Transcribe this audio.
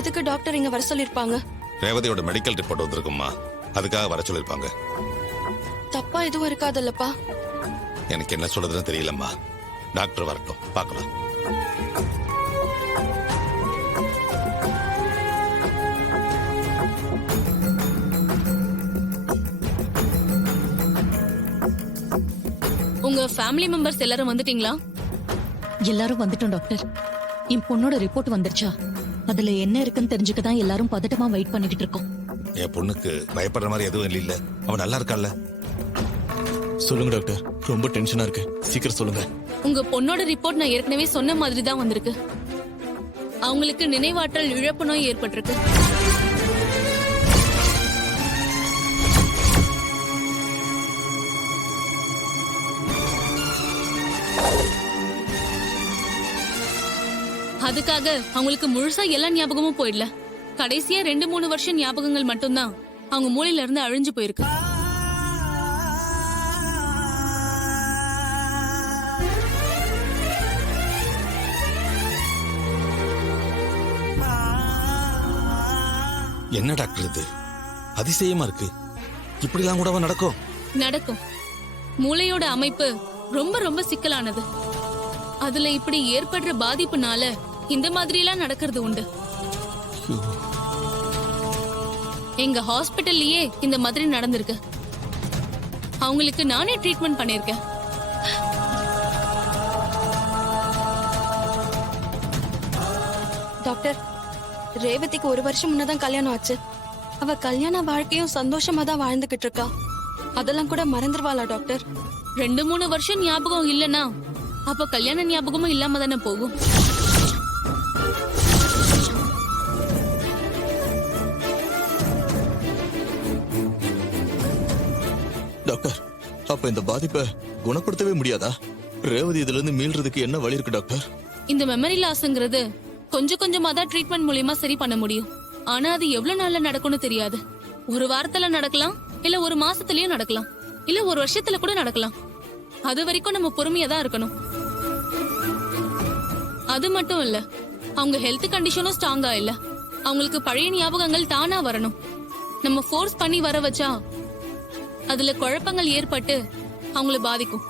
எதுக்கு டாக்டர் இங்க வர சொல்லிருப்பாங்க? ரேவதியோட மெடிக்கல் ரிப்போர்ட் வந்திருக்குமா, அதுக்காக வர சொல்லிருப்பாங்க. தப்பா எதுவும் இருக்காதுல்லப்பா? எனக்கு என்ன சொல்றதுன்னு தெரியலம்மா. டாக்டர் வரட்டும், பார்க்கலாம். உங்க ஃபேமிலி மெம்பர்ஸ் எல்லாரும் வந்துட்டீங்களா? எல்லாரும் வந்துட்டோம் டாக்டர். என் பொண்ணோட ரிப்போர்ட் வந்துருச்சா? அதுல என்ன இருக்குன்னு தெரிஞ்சுக்க தான் எல்லாரும் பதட்டமா வெயிட் பண்ணிக்கிட்டு இருக்கோம். என் பொண்ணுக்கு பயப்படுற மாதிரி எதுவும் இல்ல. அவன் நல்லா இருக்கான்ல? சொல்லுங்க டாக்டர், ரொம்ப டென்ஷனா இருக்கு, சீக்கிரம் சொல்லுங்க. உங்க பொண்ணோட ரிப்போர்ட் நான் ஏற்கனவே சொன்ன மாதிரி தான் வந்திருக்கு. அவங்களுக்கு நினைவாற்றல் இழப்பு நோய் ஏற்பட்டிருக்கு. அதுக்காக அவங்களுக்கு முழுசா எல்லா ஞாபகமும் போயிடல. கடைசியா 2-3 வருஷம் ஞாபகங்கள் மட்டும்தான் அவங்க மூளையில இருந்து அழிஞ்சு போயிருக்கு. என்ன டாக்டர் இது? அதிசயமா இருக்கு. இப்படிலாம் கூடவா நடக்கும்? நடக்கும். மூளையோட அமைப்பு ரொம்ப ரொம்ப சிக்கலானது. அதுல இப்படி ஏற்படுற பாதிப்புனால இந்த மாதிரி எல்லாம் நடக்கிறது உண்டு. எங்க ஹாஸ்பிட்டல்லயே இந்த மாதிரி நடந்திருக்கு. அவங்களுக்கு நானே ட்ரீட்மெண்ட் பண்ணிருக்கேன். டாக்டர், ரேவதிக்கு 1 வருஷம் முன்னதான் கல்யாணம் ஆச்சு. அவ கல்யாண வாழ்க்கையும் சந்தோஷமா தான் வாழ்ந்துகிட்டு இருக்கா. அதெல்லாம் கூட மறந்துடுவாளா டாக்டர்? 2-3 வருஷம் ஞாபகம் இல்லனா அப்ப கல்யாண ஞாபகமும் இல்லாம தானே போகும். டாக்டர், அப்ப இந்த பாதிப்பை குணப்படுத்தவே முடியாதா? ரேவதி இதுல இருந்து மீள்றதுக்கு என்ன வழி இருக்கு டாக்டர்? இந்த மெமரி லாஸ்ங்கிறது கொஞ்சம் கொஞ்சமா தான் ட்ரீட்மெண்ட் மூலமா சரி பண்ண முடியும். ஆனா அது எவ்வளவு நாள்ல நடக்கும்னு தெரியாது. 1 வாரத்துல நடக்கலாம், இல்ல 1 மாசத்துலயும் நடக்கலாம், இல்ல 1 வருஷத்துல கூட நடக்கலாம். அது வரைக்கும் நம்ம பொறுமையா தான் இருக்கணும். அது மட்டும் இல்ல, அவங்க ஹெல்த் கண்டிஷனும் ஸ்ட்ராங்கா இல்ல. அவங்களுக்கு பழைய ஞாபகங்கள் தானா வரணும். நம்ம ஃபோர்ஸ் பண்ணி வர வச்சா அதுல குழப்பங்கள் ஏற்பட்டு அவங்கள பாதிக்கும்.